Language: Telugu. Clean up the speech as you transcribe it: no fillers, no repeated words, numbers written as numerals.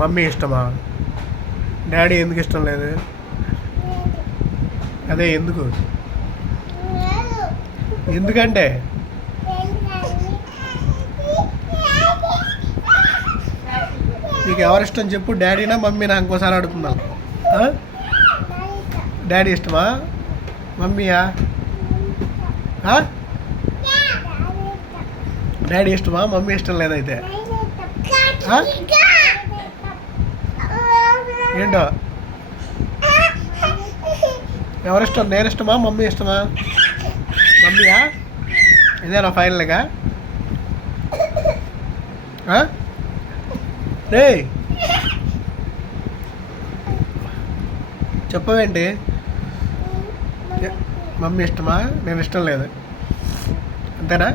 మమ్మీ ఇష్టమా? డాడీ ఎందుకు ఇష్టం లేదు? అదే ఎందుకు? ఎందుకంటే నీకు ఎవరిష్టం చెప్పు, డాడీనా మమ్మీనా? ఇంకోసారి అడుగుతున్నాను. డాడీ ఇష్టమా? మమ్మీయా? డాడీ ఇష్టమా? మమ్మీ ఇష్టం లేదైతే ఏంటో? ఎవరిష్టం? నేను ఇష్టమా మమ్మీ ఇష్టమా? మమ్మీయా? ఇదేనా ఫైనల్గా? రే చెప్పవేంటి? మమ్మీ ఇష్టమా? నేను ఇష్టం లేదు అంతేనా?